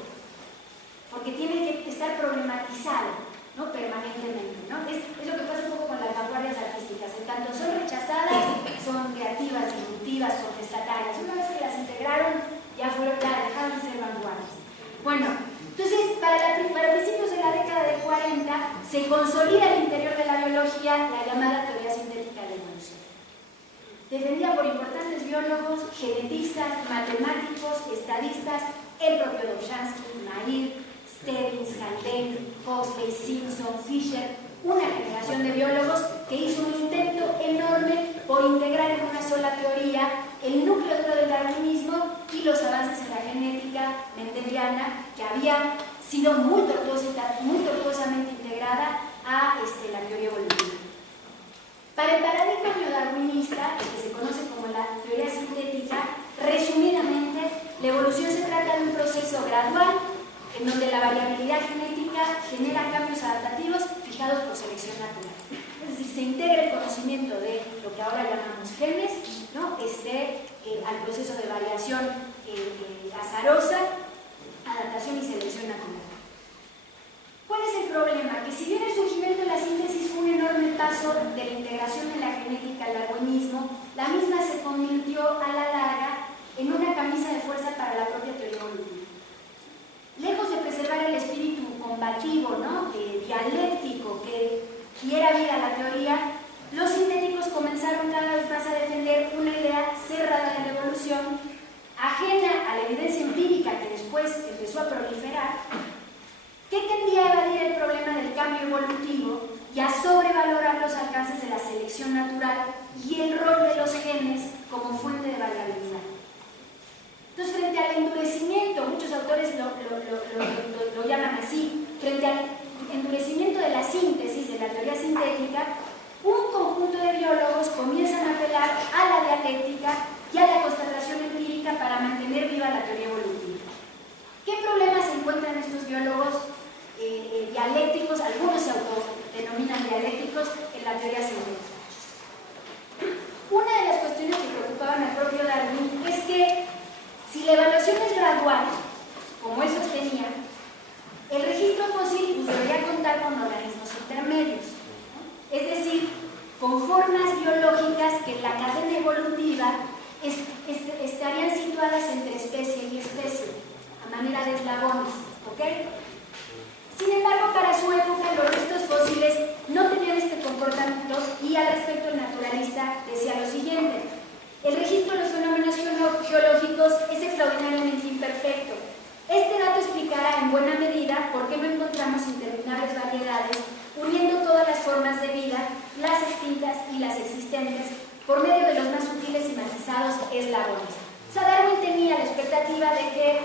porque tiene que estar problematizado, ¿no? Permanentemente, ¿no? Es lo que pasa un poco con las vanguardias artísticas. En tanto son rechazadas, son creativas, disruptivas, contestatarias. Una vez que las integraron, ya dejaron de ser vanguardias. Bueno, entonces, para principios de la década de 40, se consolida al interior de la biología la llamada teoría sintética de la evolución. Defendida por importantes biólogos, genetistas, matemáticos, estadistas, el propio Dobzhansky, Mair, Stebbins, Haldane, Huxley, Simpson, Fisher, una generación de biólogos que hizo un intento enorme por integrar en una sola teoría el núcleo duro del darwinismo y los avances en la genética mendeliana, que había sido muy tortuosamente integrada a la teoría evolutiva. Para el paradigma neodarwinista, que se conoce como la teoría sintética, resumidamente, la evolución se trata de un proceso gradual en donde la variabilidad genética genera cambios adaptativos fijados por selección natural. Es decir, se integra el conocimiento de lo que ahora llamamos genes, ¿no? Al proceso de variación azarosa, adaptación y selección natural. ¿Cuál es el problema? Que si bien el surgimiento de la síntesis fue un enorme paso de la integración de la genética al darwinismo, la misma se convirtió a la larga en una camisa de fuerza para la propia teoría evolutiva. Lejos de preservar el espíritu combativo, ¿no? Dialéctico que diera vida a la teoría, los sintéticos comenzaron cada vez más a defender una idea cerrada de la evolución, ajena a la evidencia empírica que después empezó a proliferar, que tendía a evadir el problema del cambio evolutivo y a sobrevalorar los alcances de la selección natural y el rol de los genes como fuente de variabilidad. Entonces, frente al endurecimiento, muchos autores lo llaman así, frente al endurecimiento de la síntesis, de la teoría sintética, un conjunto de biólogos comienzan a apelar a la dialéctica y a la constatación empírica para mantener viva la teoría evolutiva. ¿Qué problemas se encuentran estos biólogos dialécticos? Algunos se autodenominan dialécticos en la teoría sintética. Una de las cuestiones que preocupaban al propio Darwin es que si la evaluación es gradual, como él sostenía, el registro fósil debería contar con organismos intermedios, ¿no? Es decir, con formas biológicas que en la cadena evolutiva estarían situadas entre especie y especie, a manera de eslabones, ¿ok? Sin embargo, para su época los restos fósiles no tenían este comportamiento y al respecto el naturalista decía lo siguiente: el registro de los fenómenos geológicos es extraordinariamente imperfecto. Este dato explicará en buena medida por qué no encontramos interminables variedades uniendo todas las formas de vida, las extintas y las existentes, por medio de los más sutiles y matizados eslabones. O sea, Darwin tenía la expectativa de que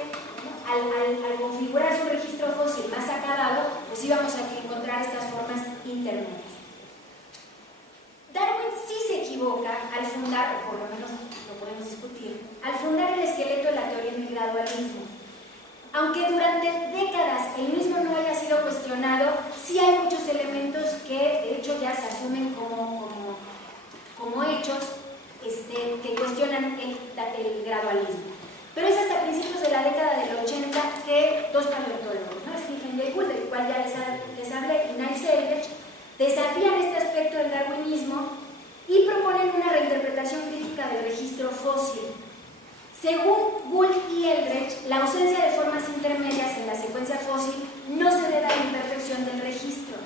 al configurar su registro fósil más acabado, pues íbamos a encontrar estas formas intermedias. Darwin sí se equivoca al fundar, o por lo menos lo podemos discutir, al fundar el esqueleto de la teoría del gradualismo. Aunque durante décadas el mismo no haya sido cuestionado, sí hay muchos elementos que de hecho ya se asumen como hechos que cuestionan el gradualismo. Pero es hasta principios de la década del 80 que dos paleontólogos, ¿no? Stephen Jay Gould, del cual ya les hablé, y Niles Eldredge, desafían este aspecto del darwinismo y proponen una reinterpretación crítica del registro fósil. Según Gould y Eldredge, la ausencia de formas intermedias en la secuencia fósil no se debe a la imperfección del registro,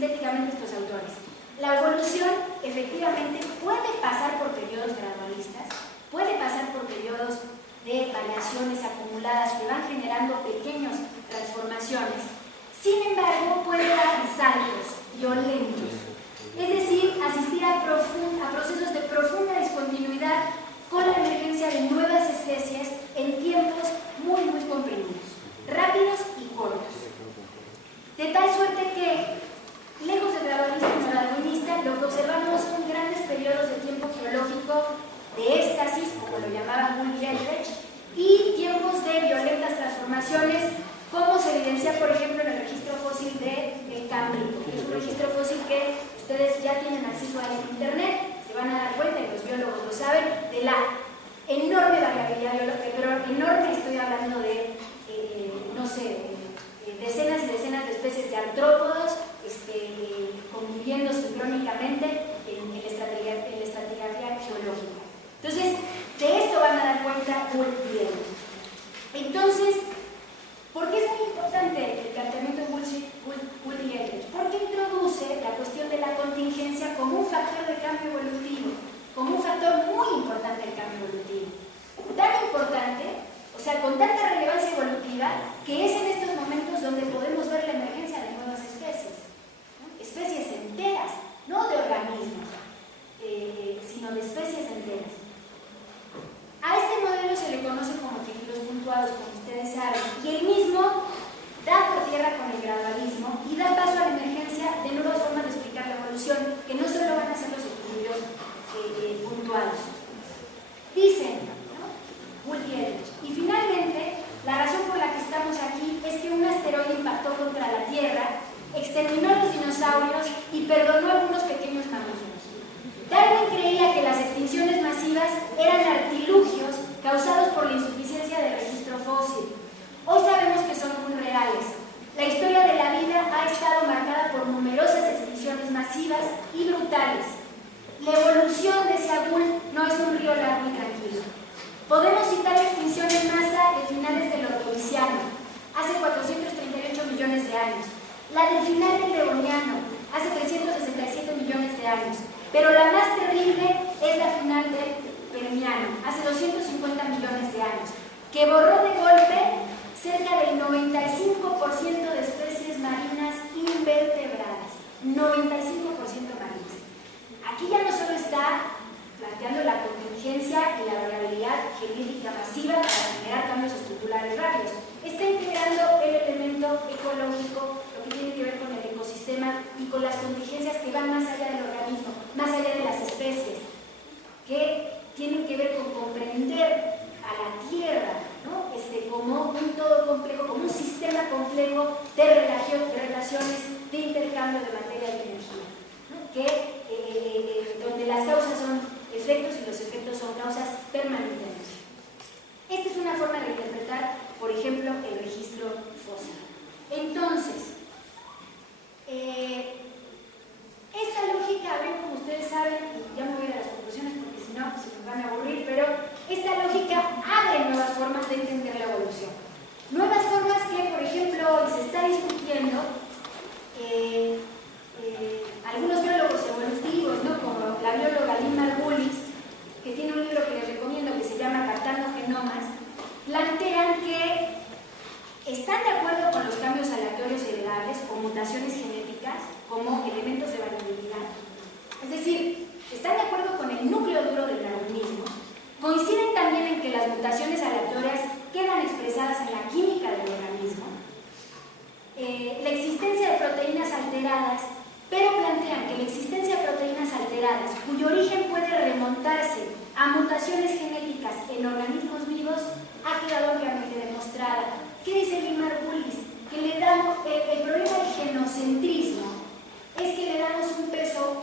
sintéticamente estos autores. La evolución efectivamente puede pasar por periodos gradualistas, puede pasar por periodos de variaciones acumuladas que van generando pequeñas transformaciones. Sin embargo, puede dar saltos violentos, es decir, asistir a procesos de profunda discontinuidad con la emergencia de nuevas especies en tiempos muy comprimidos, rápidos y cortos. De tal suerte que, lejos del gradualismo darwinista, lo que observamos son grandes periodos de tiempo geológico de éxtasis, como lo llamaba Bull y Eldredge, y tiempos de violentas transformaciones, como se evidencia, por ejemplo, en el registro fósil del Cámbrico, que es un registro fósil que ustedes ya tienen acceso a en internet, se van a dar cuenta, y los biólogos lo saben, de la enorme variabilidad biológica, pero enorme, estoy hablando de, no sé, decenas y decenas de especies de artrópodos conviviendo sincrónicamente en la estratigrafía geológica. Entonces, de esto van a dar cuenta Bull y Eldredge. Entonces, ¿por qué es muy importante el planteamiento de Bull y Eldredge? Porque introduce la cuestión de la contingencia como un factor de cambio evolutivo, como un factor muy importante del cambio evolutivo. Tan importante, o sea, con tanta relevancia evolutiva, que es en estos momentos donde podemos ver la emergencia de nuevas especies, ¿no? Especies enteras, no de organismos, sino de especies enteras. A este modelo se le conoce como equilibrios puntuados, como ustedes saben, y el mismo da por tierra con el gradualismo y da paso a la emergencia de nuevas formas de explicar la evolución, que no solo van a ser los equilibrios puntuados. Dicen, ¿no? Bull y Eldredge. Y finalmente, la razón por la que estamos aquí es que un asteroide impactó contra la Tierra, exterminó a los dinosaurios y perdonó a algunos pequeños mamíferos. Darwin creía que las extinciones masivas eran artilugios causados por la insuficiencia del registro fósil. Hoy sabemos que son muy reales. La historia de la vida ha estado marcada por numerosas extinciones masivas y brutales. La evolución, decía Bull, no es un río largo y tranquilo. Podemos citar la extinción en masa de finales del Ordoviciano, hace 438 millones de años, la del final del Devoniano, hace 367 millones de años, pero la más terrible es la final del Permiano, hace 250 millones de años, que borró de golpe cerca del 95% de especies marinas invertebradas. 95% marinas. Aquí ya no solo está planteando la contingencia y la variabilidad genética masiva para generar cambios estructurales rápidos, está integrando el elemento ecológico, lo que tiene que ver con el ecosistema y con las contingencias que van más allá del organismo, más allá de las especies, que tienen que ver con comprender a la Tierra, ¿no? Como un todo complejo, como un sistema complejo de relaciones, de intercambio de materia y energía, ¿no? Donde las causas son efectos y los efectos son causas permanentes. Esta es una forma de interpretar, por ejemplo, el registro fósil. Entonces, esta lógica, bien, como ustedes saben, y ya me voy a las conclusiones porque si no se nos van a aburrir, pero esta lógica abre nuevas formas de entender la evolución. Nuevas formas que, por ejemplo, hoy se está discutiendo algunos biólogos evolutivos, ¿no? Como la bióloga Lynn Margulis, que tiene un libro que les recomiendo que se llama Cartando Genomas, plantean que están de acuerdo con los cambios aleatorios heredables o mutaciones genéticas como elementos de variabilidad. Es decir, están de acuerdo con el núcleo duro del darwinismo, coinciden también en que las mutaciones aleatorias quedan expresadas en la química del organismo, la existencia de proteínas alteradas, pero plantean que la existencia de proteínas alteradas, cuyo origen puede remontarse a mutaciones genéticas en organismos vivos, ha quedado ampliamente demostrada. ¿Qué dice Lynn Margulis? Que le damos, el problema del genocentrismo es que le damos un peso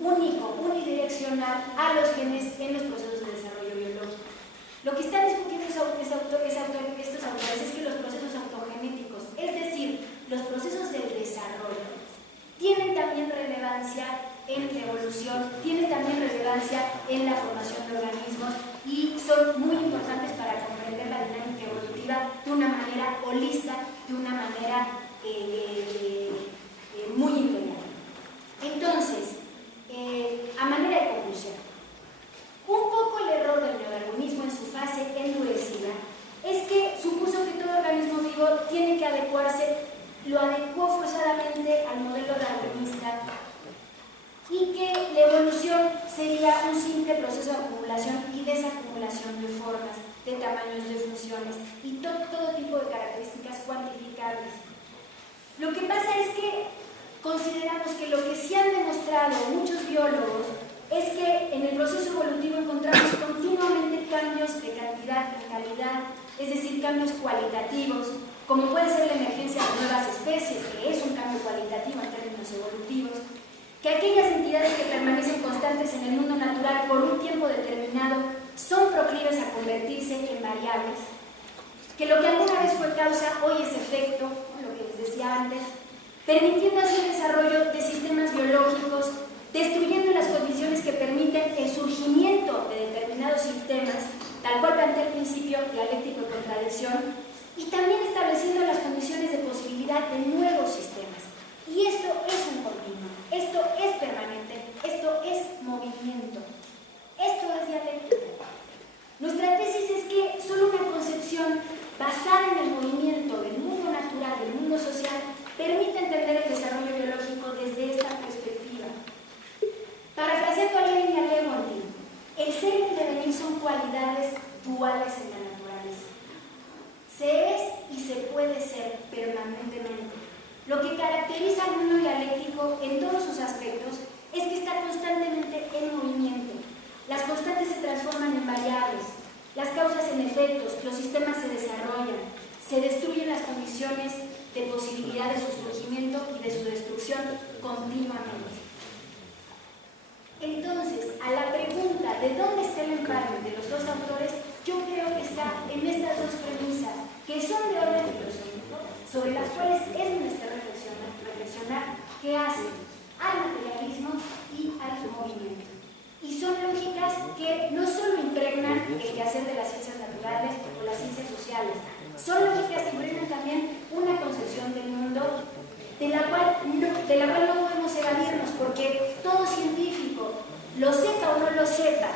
único, unidireccional a los genes en los procesos de desarrollo biológico. Lo que están discutiendo estos autores es que los procesos autogenéticos, es decir, los procesos del desarrollo, tienen también relevancia en la evolución, tienen también relevancia en la formación de organismos y son muy importantes para comprender la dinámica evolutiva de una manera holística, de una manera muy integral. lo adecuó forzadamente al modelo darwinista y que la evolución sería un simple proceso de acumulación y desacumulación de formas, de tamaños, de funciones y todo tipo de características cuantificables. Lo que pasa es que consideramos que lo que sí han demostrado muchos biólogos es que en el proceso evolutivo encontramos continuamente cambios de cantidad y calidad, es decir, cambios cualitativos, como puede ser la emergencia de nuevas especies, que es un cambio cualitativo en términos evolutivos, que aquellas entidades que permanecen constantes en el mundo natural por un tiempo determinado son proclives a convertirse en variables, que lo que alguna vez fue causa hoy es efecto, lo que les decía antes, permitiendo así el desarrollo de sistemas biológicos, destruyendo las condiciones que permiten el surgimiento de determinados sistemas, tal cual planteé al principio, dialéctico y contradicción, y también estableciendo las condiciones de posibilidad de nuevos sistemas. Y esto es un continuo, esto es permanente, esto es movimiento, esto es dialéctica. Nuestra tesis es que solo una concepción basada en el movimiento del mundo natural, del mundo social, permite entender el desarrollo biológico desde esta perspectiva. Parafraseando a Lenin y a Leontief, el ser y el devenir son cualidades duales en la naturaleza. Se es y se puede ser permanentemente. Lo que caracteriza al mundo dialéctico en todos sus aspectos es que está constantemente en movimiento. Las constantes se transforman en variables, las causas en efectos, los sistemas se desarrollan, se destruyen las condiciones de posibilidad de su surgimiento y de su destrucción continuamente. Entonces, a la pregunta de dónde está el empalme de los dos autores, yo creo que está en estas dos premisas, que son de orden filosófico, sobre las cuales es menester reflexionar qué hacen al materialismo y al movimiento. Y son lógicas que no solo impregnan el quehacer de las ciencias naturales o las ciencias sociales, son lógicas que impregnan también una concepción del mundo de la cual no podemos evadirnos, porque todo científico, lo sepa o no lo sepa,